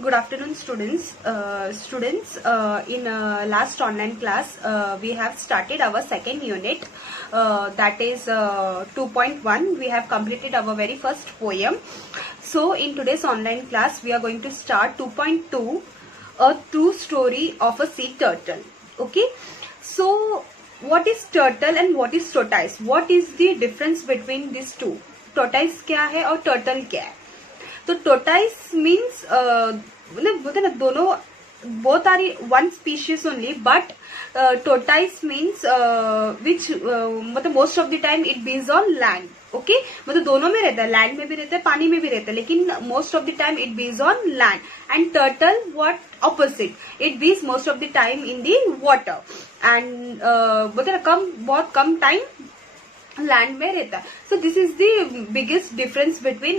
Good afternoon, students. In last online class, we have started our second unit, that is 2.1. We have completed our very first poem. So, in today's online class, we are going to start 2.2, a true story of a sea turtle. Okay. So, what is turtle and what is tortoise? What is the difference between these two? Tortoise क्या है और turtle क्या है? तो tortoise means मतलब बोलते ना दोनों both are one species only, but tortoise means which मतलब most of the time it bees on land. Okay मतलब दोनों में रहता है, लैंड में भी रहता है, पानी में भी रहता है, लेकिन most of the time it bees on land. And turtle what opposite, it bees most of the time in the water. And बोलते ना बहुत कम टाइम लैंड में रहता है. So this is the biggest difference between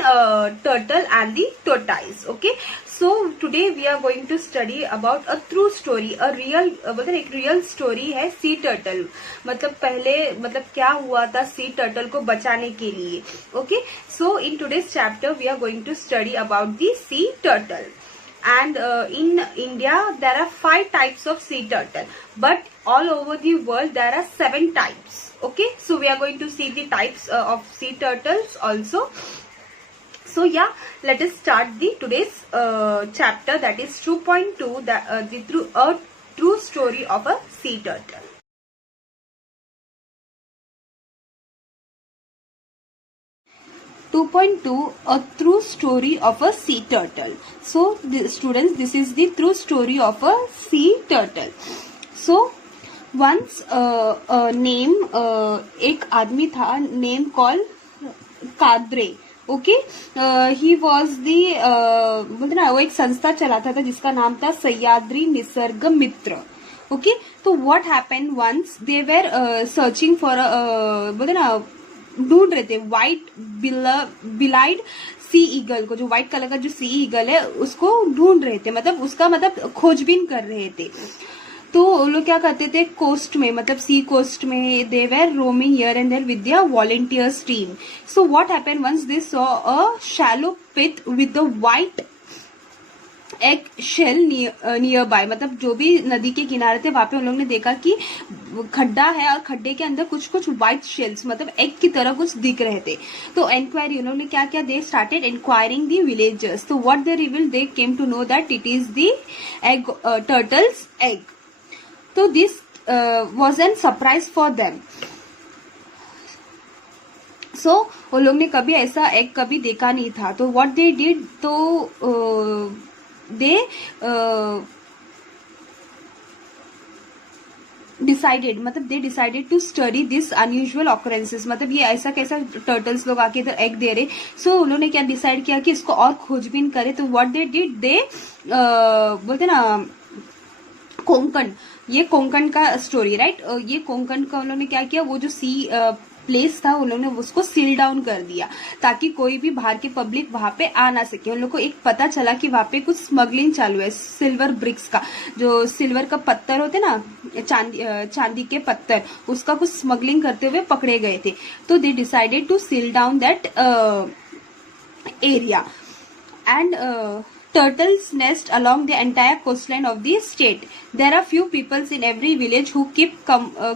turtle and the tortoise. Okay, so today we are going to study about a true story, a real मतलब एक real story है सी टर्टल. मतलब पहले मतलब क्या हुआ था सी टर्टल को बचाने के लिए. Okay, so in today's chapter we are going to study about the sea turtle. And in India there are 5 types of sea turtle, but all over the world there are 7 types. Okay, so we are going to see the types of sea turtles also. So yeah, let us start the today's chapter, that is 2.2, a true story of a sea turtle. A true story of a sea turtle. So students, this is the true story of a sea turtle. So once name एक आदमी था, name called Kadre. Okay, he was the बोलते ना वो एक संस्था चलाता था जिसका नाम था सह्याद्री निसर्ग मित्र. ओके, तो what happened once they were searching for बोलते ना ढूंढ रहे थे व्हाइट बिलाइड सी ईगल को, जो व्हाइट कलर का जो सी ईगल है उसको ढूंढ रहे थे, मतलब उसका मतलब खोजबीन कर रहे थे. तो लोग क्या करते थे, कोस्ट में मतलब सी कोस्ट में they were roaming here and there with their volunteers team. So what happened once they saw a shallow pit with the white egg shell nearby. मतलब जो भी नदी के किनारे थे वहां पे उन लोगों ने देखा कि खड्डा है और खड्डे के अंदर कुछ कुछ व्हाइट शेल्स मतलब एग की तरह कुछ दिख रहे थे. तो एंक्वायरी उन्होंने क्या किया, they started enquiring the villagers. तो what they reveal, they came to know that it is the egg, turtle's egg. तो this was an surprise for them. So वो लोग ने कभी ऐसा एग कभी देखा नहीं था. तो व्हाट दे डिड, तो दे डिसाइडेड मतलब they decided to study this unusual occurrences. मतलब ये ऐसा कैसा टर्टल्स लोग आके इधर एग दे रहे. सो उन्होंने क्या डिसाइड किया कि इसको और खोजबीन करे. तो व्हाट दे डिड, दे बोलते ना कोंकण, ये कोंकण का स्टोरी राइट. ये कोंकण का उन्होंने क्या किया, वो जो सी प्लेस था उन्होंने उसको सील डाउन कर दिया ताकि कोई भी बाहर की पब्लिक वहां पे आ ना सके. उन लोग को एक पता चला कि वहां पे कुछ स्मगलिंग चालू है सिल्वर ब्रिक्स का, जो सिल्वर का पत्थर होते ना, चांदी के पत्थर, उसका कुछ स्मगलिंग करते हुए पकड़े गए थे. तो they decided to seal down that area. And turtles nest along the entire coastline of the state. There are few peoples in every village who keep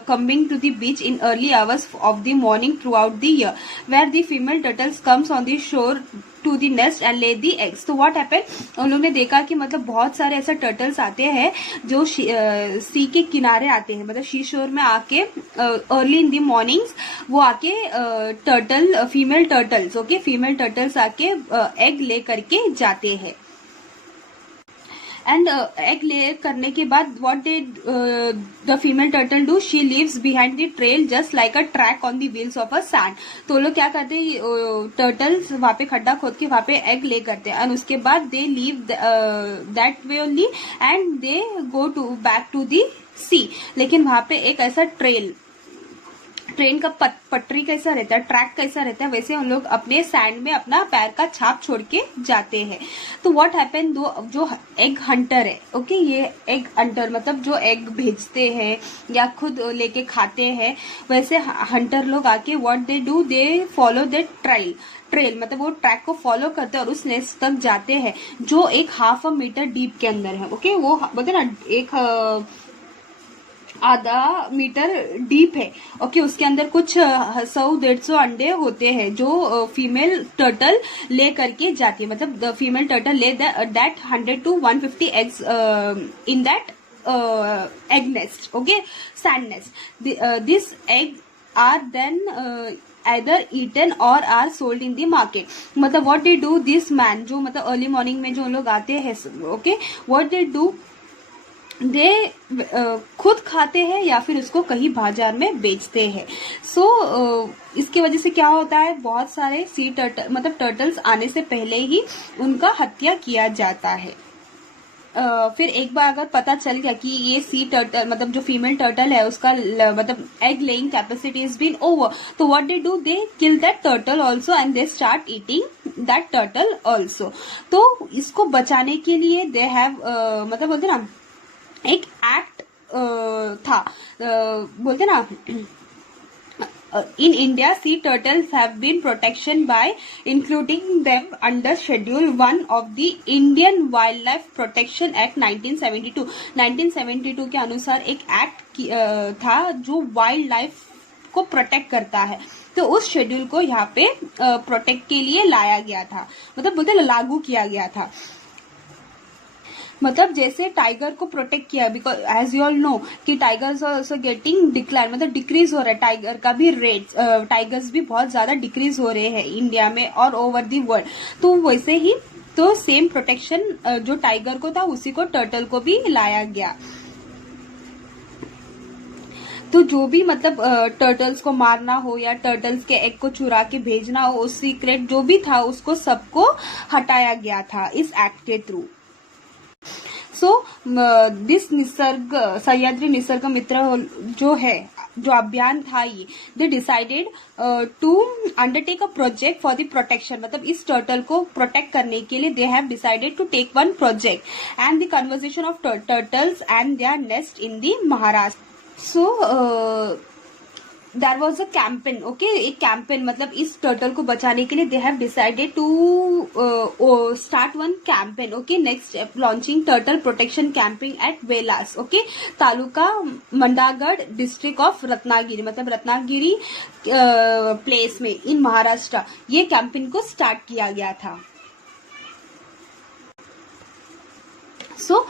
coming to the beach in early hours of the morning throughout the year, where the female turtles comes on the shore to the nest and lay the eggs. तो what happened, उन लोगों ने देखा कि मतलब बहुत सारे ऐसे टर्टल्स आते हैं जो सी के किनारे आते हैं, मतलब सी शोर में आके अर्ली इन द मॉर्निंग्स वो आके turtle female turtles, okay, female turtles आके एग ले करके जाते हैं. एंड एग ले करने के बाद what did the female turtle do, she leaves behind the trail just like a track on the wheels of a sand. तो लोग क्या करते हैं, टर्टल्स वहां पे खड्डा खोद के वहां पे एग ले करते हैं, एंड उसके बाद they leave that way only and they go to back to the sea. लेकिन वहां पे एक ऐसा ट्रेन का पटरी कैसा रहता है, ट्रैक कैसा रहता है, वैसे उन लोग अपने सैंड में अपना पैर का छाप छोड़ के जाते हैं। तो व्हाट हैपन, जो एग हंटर है, ओके, ये एग हंटर मतलब जो एग भेजते हैं या खुद लेके खाते हैं, वैसे हंटर लोग आके what they do, they follow the trail मतलब वो ट्रैक को फॉलो करते हैं और उस नेस्ट तक जाते हैं जो एक 1/2 मीटर डीप के अंदर है। ओके, वो बोलते ना एक आधा मीटर डीप है। ओके, उसके अंदर कुछ 100-150 अंडे होते हैं जो फीमेल टर्टल ले करके जाती है, मतलब द फीमेल टर्टल ले that 100 to 150 eggs in that egg nest, okay, sand nest. This egg are then either eaten or are sold in the market. मतलब what they do, this man जो मतलब early morning में जो लोग आते हैं, okay, what they do, दे खुद खाते हैं या फिर उसको कहीं बाजार में बेचते हैं। सो इसके वजह से क्या होता है, बहुत सारे सी टर्टल मतलब टर्टल्स आने से पहले ही उनका हत्या किया जाता है। फिर एक बार अगर पता चल गया कि ये सी टर्टल मतलब जो फीमेल टर्टल है उसका मतलब egg laying capacity is been over, तो what they do, they kill that turtle also and they start eating that turtle also. तो इसको बचाने के लिए दे हैव मतलब बोलते ना एक एक्ट था, बोलते ना, in India sea turtles have been protection by including them under schedule 1 of the Indian Wildlife Protection Act 1972। 1972 के अनुसार एक एक्ट था जो वाइल्ड लाइफ को प्रोटेक्ट करता है, तो उस शेड्यूल को यहाँ पे प्रोटेक्ट के लिए लाया गया था, मतलब बोलते लागू किया गया था। मतलब जैसे टाइगर को प्रोटेक्ट किया, because as you all know कि tigers are also getting decline, मतलब डिक्रीज हो रहा है टाइगर का भी रेट, टाइगर्स भी बहुत ज्यादा डिक्रीज हो रहे हैं इंडिया में और ओवर दी वर्ल्ड। तो वैसे ही तो सेम प्रोटेक्शन जो टाइगर को था उसी को टर्टल को भी लाया गया। तो जो भी मतलब टर्टल्स को मारना हो या टर्टल्स के एग को चुरा के भेजना हो, उस सीक्रेट जो भी था उसको सबको हटाया गया था इस एक्ट के through. So this Nisarga Sahyadri Nisarga Mitra जो है, जो अभियान था ये, they decided to undertake a project for the protection, मतलब इस टर्टल को प्रोटेक्ट करने के लिए they have decided to take one project and the conservation of turtles and their nest in the Maharashtra. So there was a campaign, okay, एक campaign मतलब इस turtle को बचाने के लिए they have decided to start one campaign, okay, next launching turtle protection campaign at Velas, okay, taluka Mandangad, district of Ratnagiri, मतलब Ratnagiri place में इन महाराष्ट्र ये कैंपेन को स्टार्ट किया गया था। सो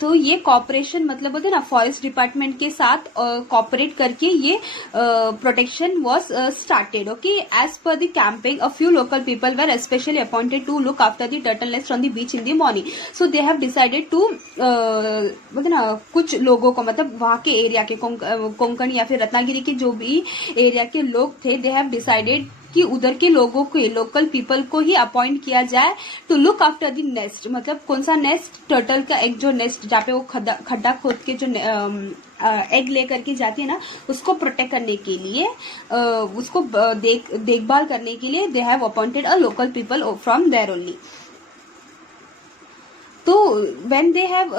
तो ये कॉपरेशन मतलब बोलते ना फॉरेस्ट डिपार्टमेंट के साथ कॉपरेट करके ये protection was started, okay. As per the campaign a few local people were specially appointed to look after the turtle nest on the beach in the morning. So they have decided to बोलते ना कुछ लोगों को मतलब वहां के area के कोंकण या फिर रत्नागिरी के जो भी एरिया के लोग थे, दे हैव डिसाइडेड कि उधर के लोगों को, लोकल पीपल को ही अपॉइंट किया जाए to look after the nest, मतलब कौन सा नेस्ट, टर्टल का एक जो नेस्ट जहाँ पे वो खड्डा खोद के जो एग ले करके जाती है ना, उसको प्रोटेक्ट करने के लिए, उसको देखभाल करने के लिए they have appointed a local people from there only. तो when they have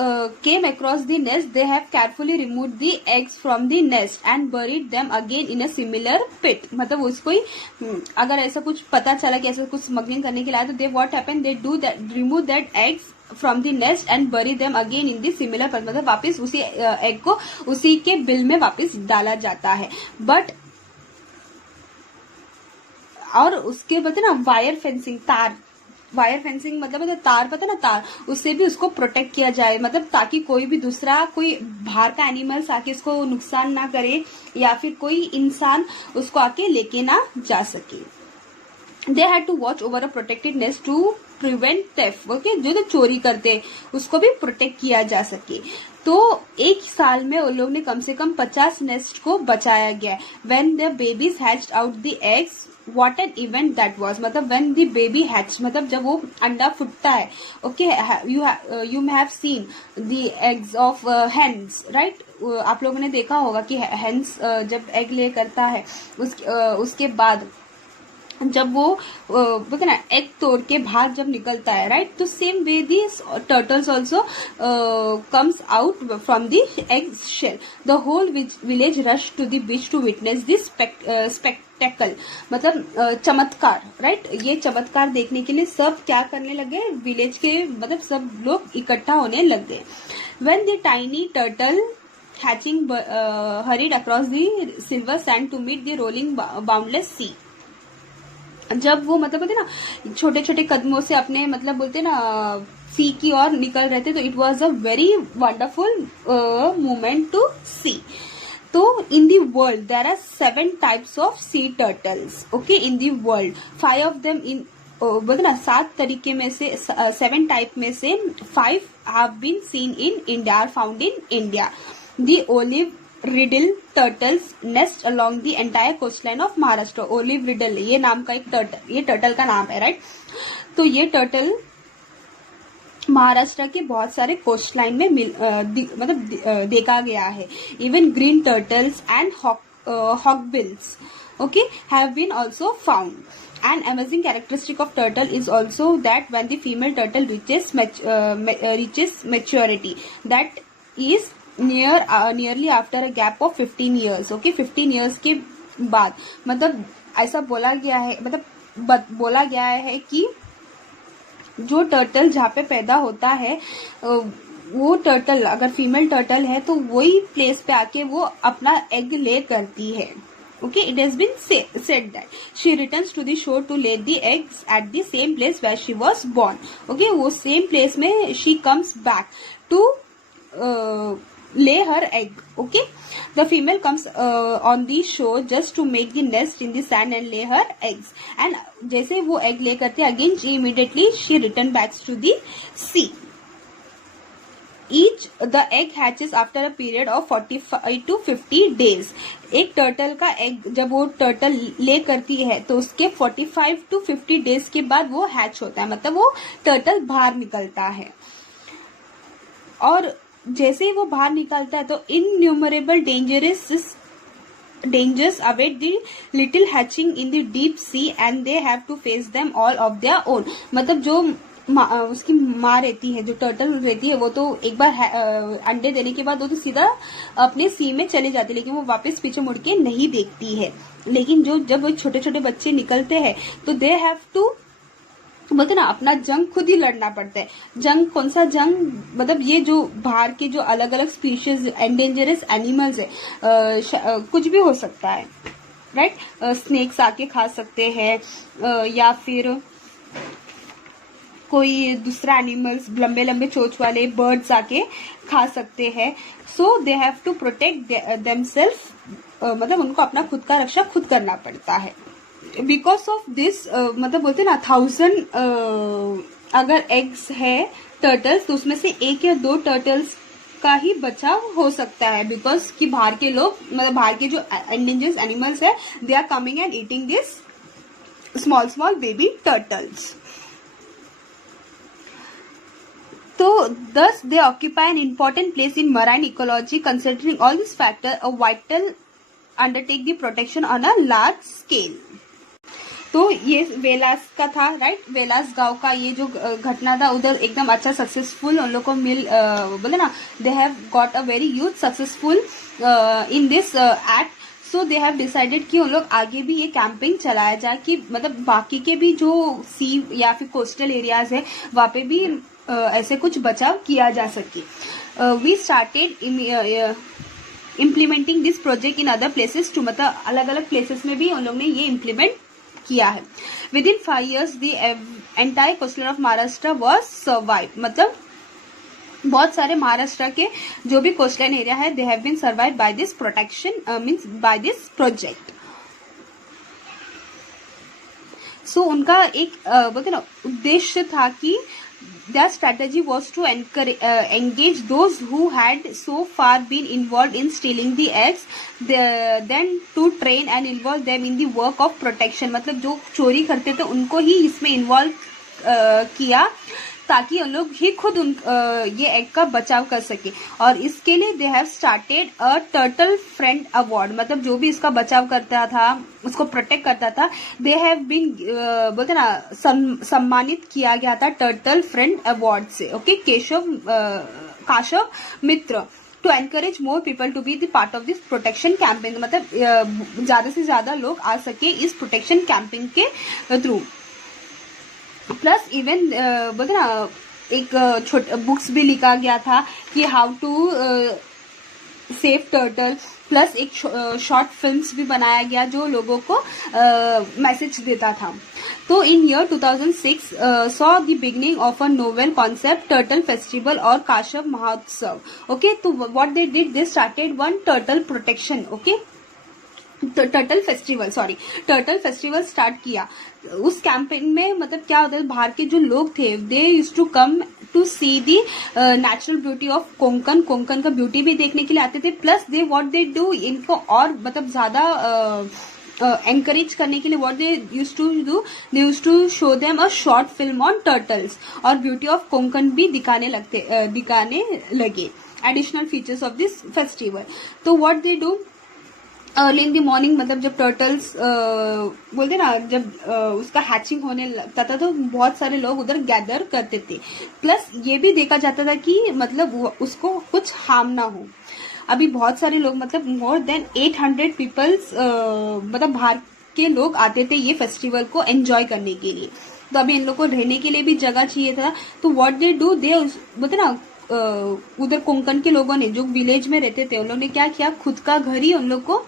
came across the nest, they have carefully removed the eggs from the nest and buried them again in a similar pit। मतलब उसको ही अगर ऐसा कुछ पता चला कि ऐसा कुछ स्मगलिंग करने के लिए आया तो they what happen, they do that, remove that eggs from the nest and bury them again in the similar pit। मतलब वापस उसी एग को उसी के बिल में वापस डाला जाता है। बट और उसके बाद ना वायर फेंसिंग, वायर फेंसिंग मतलब तार, पता ना तार, उससे भी उसको प्रोटेक्ट किया जाए, मतलब ताकि कोई भी दूसरा कोई बाहर का एनिमल्स आके इसको नुकसान ना करे या फिर कोई इंसान उसको आके लेके ना जा सके। They had to watch over a protected nest to prevent theft, okay, जो चोरी करते उसको भी प्रोटेक्ट किया जा सके। तो एक साल में उन लोग ने कम से कम 50 नेस्ट को बचाया गया। When the babies hatched out the eggs, what an event that was, मतलब व्हेन द बेबी हैच, मतलब जब वो अंडा फुटता है, okay, you have seen the eggs of hens, right, आप लोगों ने देखा होगा कि हेंस जब एग ले करता है उसके बाद जब वो बोलते ना एग तोड़ के बाहर जब निकलता है, राइट, तो same way this turtles also comes out from the egg shell. The whole village rush to the beach to witness this spectacle. मतलब चमत्कार, राइट, ये चमत्कार देखने के लिए सब क्या करने लगे, विलेज के मतलब सब लोग इकट्ठा होने लग गए. When the tiny turtle hatching hurried across the silver sand to meet the rolling boundless sea. जब वो मतलब बोलते ना छोटे छोटे कदमों से अपने मतलब बोलते ना सी की ओर निकल रहे थे, तो it was a very wonderful moment to see. तो in the world there are 7 types of sea turtles. Okay, in the world 5 of them in बोलते ना 7 तरीके में से 7 टाइप में से 5 have been seen in India, are found in India. The olive ridley turtles nest along the entire coastline of Maharashtra. Olive ridley ये नाम का एक टर्टल, ये टर्टल का नाम है, राइट. तो ये टर्टल महाराष्ट्र के बहुत सारे कोस्टलाइन में मतलब देखा गया है. Even green turtles and hawksbills, okay, have been also found. An amazing characteristic of turtle is also that when the female turtle reaches maturity, that is nearly after a gap of 15 years. Okay, 15 years के बाद मतलब ऐसा बोला गया है, मतलब बोला गया है कि जो टर्टल जहाँ पे पैदा होता है वो टर्टल अगर फीमेल टर्टल है तो वही प्लेस पे आके वो अपना एग ले करती है. Okay, it has been said that she returns to the shore to lay the eggs at the same place where she was born. Okay, वो same place में she comes back to lay her egg. Okay, the female comes on the shore just to make the nest in the sand and lay her eggs. And जैसे वो egg lay करते हैं, again she return back to the sea. Each the egg hatches after a period of 45 to 50 days. एक turtle का egg जब वो turtle ले करती है तो उसके 45 to 50 डेज के बाद वो हैच होता है, मतलब वो टर्टल बाहर निकलता है. और जैसे ही वो बाहर निकलता है तो innumerable dangers await the little hatching in the deep sea and they have to face them all of their own. मतलब जो उसकी माँ रहती है, जो टर्टल रहती है, वो तो एक बार अंडे देने के बाद वो तो सीधा अपने सी में चले जाती है, लेकिन वो वापस पीछे मुड़ के नहीं देखती है. लेकिन जब वो छोटे छोटे बच्चे निकलते हैं तो दे हैव टू बोलते ना अपना जंग खुद ही लड़ना पड़ता है. जंग कौन सा जंग, मतलब ये जो बाहर के जो अलग अलग स्पीशीज एंडेंजरस एनिमल्स है, कुछ भी हो सकता है, राइट. स्नेक्स आके खा सकते हैं या फिर कोई दूसरा एनिमल्स, लंबे लंबे चोंच वाले बर्ड्स आके खा सकते हैं. So they have to protect themself, मतलब उनको अपना खुद का रक्षा खुद करना पड़ता है. बिकॉज ऑफ दिस मतलब बोलते ना 1000 अगर एग्स है टर्टल्स तो उसमें से 1 या 2 टर्टल्स का ही बचाव हो सकता है. बिकॉज कि बाहर के लोग मतलब बाहर के जो एंडेंजर्स एनिमल्स है they are coming and eating this small baby turtles. So thus they occupy an important place in marine ecology. Considering all these factors, a vital undertake the protection on a large scale. तो ये वेलास का था, right. वेलास गांव का ये जो घटना था उधर एकदम अच्छा सक्सेसफुल उन लोग को बोले ना they have got a very huge successful in this act. So they have decided कि उन लोग आगे भी ये कैंपेन चलाया जाए कि मतलब बाकी के भी जो सी या फिर कोस्टल एरियाज है वहाँ पे भी ऐसे कुछ बचाव किया जा सके. We started implementing this project in other places too, मतलब अलग अलग प्लेसेस में भी उन लोग ने ये इम्प्लीमेंट किया है. With in 5 years the entire coastal of Maharashtra was survive. मतलब बहुत सारे महाराष्ट्र के जो भी कोस्टलाइन एरिया है they have been survive by this protection means by this project. So उनका एक बोलते ना उद्देश्य था कि their strategy was to engage those who had so far been involved in stealing the eggs, then to train and involve them in the work of protection. मतलब जो चोरी करते थे उनको ही इसमें इन्वॉल्व किया ताकि उन लोग ही खुद ये एग का बचाव कर सके। और इसके लिए they have started a turtle friend award, मतलब जो भी इसका बचाव करता था, उसको प्रोटेक्ट करता था, दे हैव बीन बोलते ना सम्मानित किया गया था टर्टल फ्रेंड अवार्ड से। Okay, Kasav Mitra to encourage more people to be the part of this protection campaign, मतलब ज्यादा से ज्यादा लोग आ सके इस प्रोटेक्शन कैंपेन के थ्रू। प्लस इवन बोलते ना एक छोटा बुक्स भी लिखा गया था कि how to save turtle, plus एक शॉर्ट फिल्म्स भी बनाया गया जो लोगों को मैसेज देता था। तो in year 2006 saw the beginning of a novel concept turtle festival और काशव महोत्सव। ओके, तो what they did, they started one turtle protection. Okay, turtle festival start किया। उस कैंपेन में मतलब क्या होता है, बाहर के जो लोग थे they used to come to see the natural beauty of Konkan का ब्यूटी भी देखने के लिए आते थे। Plus they what they do, इनको और मतलब ज्यादा एंकरेज करने के लिए what they used to do, they used to show them a short film on turtles और ब्यूटी ऑफ कोंकण भी दिखाने लगे additional features of this festival. तो what they do, early in the morning, मतलब जब टर्टल्स बोलते ना जब उसका हैचिंग होने लगता था तो बहुत सारे लोग उधर गैदर करते थे। प्लस ये भी देखा जाता था कि मतलब उसको कुछ हार्म ना हो। अभी बहुत सारे लोग मतलब मोर देन 800 पीपल्स मतलब बाहर के लोग आते थे ये फेस्टिवल को एंजॉय करने के लिए। तो अभी इन लोग को रहने के लिए भी जगह चाहिए था। तो व्हाट दे डू, दे बोलते ना उधर कोंकण के लोगों ने जो विलेज में रहते थे उन लोगों ने क्या किया, खुद का घर ही उन लोग को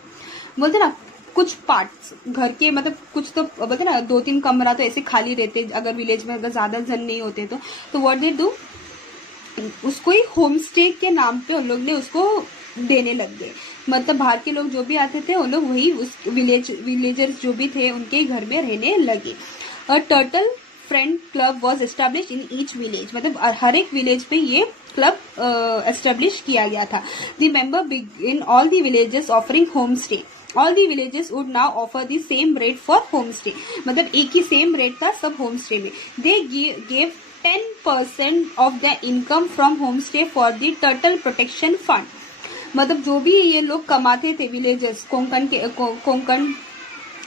बोलते ना कुछ पार्ट्स घर के, मतलब कुछ तो बोलते ना 2-3 कमरा तो ऐसे खाली रहते अगर विलेज में अगर ज्यादा जन नहीं होते तो व्हाट दे डू, उसको ही होम स्टे के नाम पे उन लोग ने उसको देने लग गए। मतलब बाहर के लोग जो भी आते थे उन लोग वही उस विलेजर्स जो भी थे उनके घर में रहने लगे। और turtle friend club was establish in each village, मतलब हर एक विलेज पे ये क्लब एस्टेब्लिश किया गया था। The member begin all the villages offering home stay, all the villages would now offer the same rate for home stay, मतलब एक ही same rate था सब होम स्टे में। They gave 10% of the income from home stay for the turtle protection fund, मतलब जो भी ये लोग कमाते थे विलेजेस कोंकण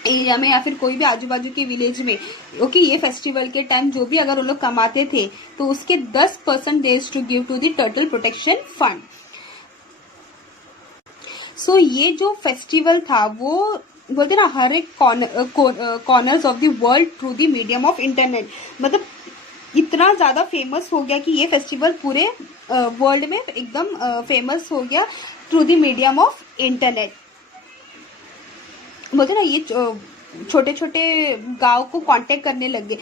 एरिया में या फिर कोई भी आजू बाजू के विलेज में, ओके, ये फेस्टिवल के टाइम जो भी अगर वो लोग कमाते थे तो उसके 10% they to give to the turtle protection fund. So ये जो फेस्टिवल था वो बोलते ना हर एक corners of the world through the medium of internet, मतलब इतना ज्यादा फेमस हो गया कि ये फेस्टिवल पूरे वर्ल्ड में एकदम फेमस हो गया through the medium of internet. बोलते ना ये छोटे छोटे गांव को कांटेक्ट करने लगे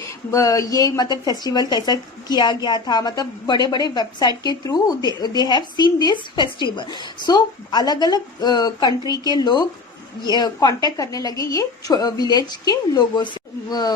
ये मतलब फेस्टिवल कैसा किया गया था, मतलब बड़े बड़े वेबसाइट के through they have seen this festival. So अलग अलग कंट्री के लोग कांटेक्ट करने लगे ये विलेज के लोगों से।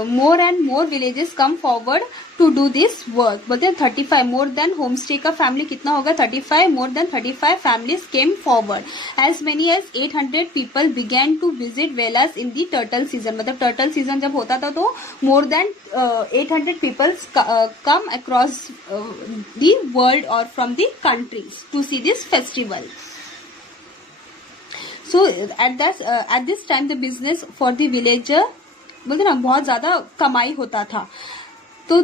More and more villages come forward to do this work, बोलते हैं 35 मोर देन होम स्टे का फैमिली कितना होगा 35, more than 35 families came forward. As many as 800 people began to visit Velas in the turtle season, मतलब turtle season जब होता था तो more than 800 peoples come across the world और from the countries to see this festival. So at this time the business for the villager बोलते ना बहुत ज्यादा कमाई होता था। तो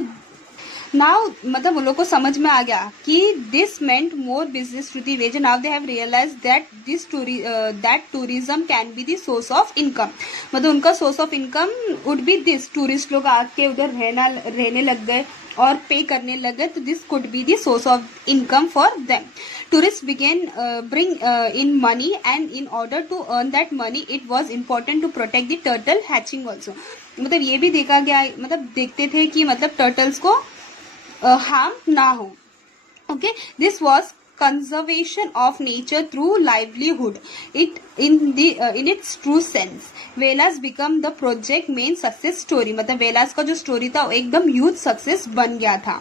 नाउ मतलब उन लोग को समझ में आ गया कि this meant more business to the village. Now they have realise that this that tourism can be the source of income, मतलब उनका source of income would be this. Tourist लोग आके उधर रहने लग गए और पे करने लगे, तो this could be the source of income for them. Tourists began bring in money, and in order to earn that money, it was important to protect the turtle hatching also. मतलब ये भी देखा गया, मतलब देखते थे कि मतलब टर्टल्स को हार्म ना हो। Okay, this was conservation of nature through livelihood. It in its true sense. वेलास become the project main success story, मतलब वेलास का जो स्टोरी था वो एकदम ह्यूज सक्सेस बन गया था।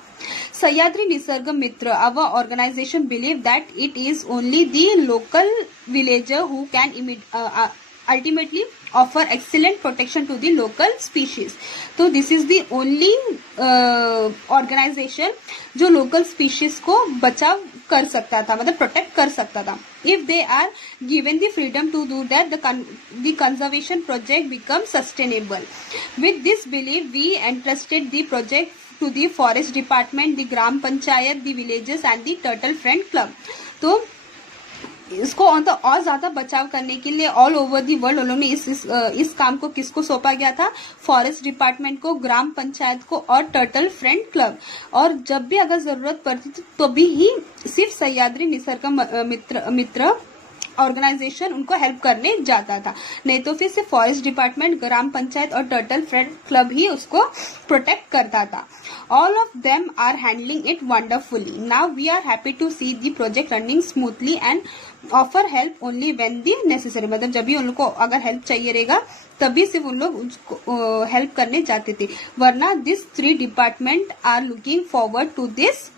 सह्याद्री निसर्ग मित्र, our organization believe that it is only the local villager who can ultimately offer excellent protection to the local species. तो this is the only organization जो local species को बचाव कर सकता था, मतलब प्रोटेक्ट कर सकता था. If they are given the freedom to do that, the conservation project becomes sustainable. With this belief, we entrusted the project to the forest department, the gram panchayat, the villages and the turtle friend club. तो इसको और ज्यादा बचाव करने के लिए all over the world उन्होंने इस काम को किसको सौंपा गया था? फॉरेस्ट डिपार्टमेंट को, ग्राम पंचायत को और टर्टल फ्रेंड क्लब. और जब भी अगर जरूरत पड़ती थी तो भी ही सिर्फ सह्याद्री निसर्ग मित्र ऑर्गेनाइजेशन उनको हेल्प करने जाता था, नहीं तो फिर से फॉरेस्ट डिपार्टमेंट, ग्राम पंचायत और टर्टल फ्रेंड क्लब ही उसको प्रोटेक्ट करता था. All of them are handling it wonderfully. Now we are happy to see the project running smoothly and offer help only when the necessary. मतलब जब भी उन लोग को अगर हेल्प चाहिए रहेगा तभी सिर्फ उन लोग उसको हेल्प करने जाते थे, वरना this 3 department are looking forward to this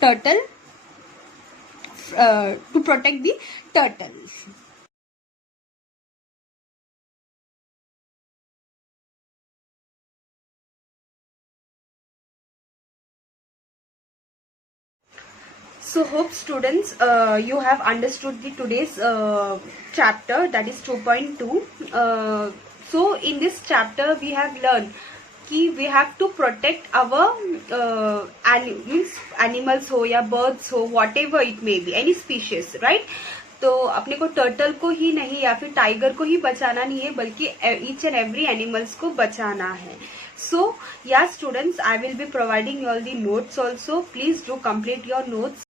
turtle to protect the turtle. So hope students you have understood the today's chapter, that is 2.2. So in this chapter we have learned कि we have to protect our animals हो या birds हो, whatever it may be, any species, right? तो अपने को turtle को ही नहीं या फिर टाइगर को ही बचाना नहीं है, बल्कि each and every animals को बचाना है. So yeah students, I will be providing you all the notes also. Please do complete your notes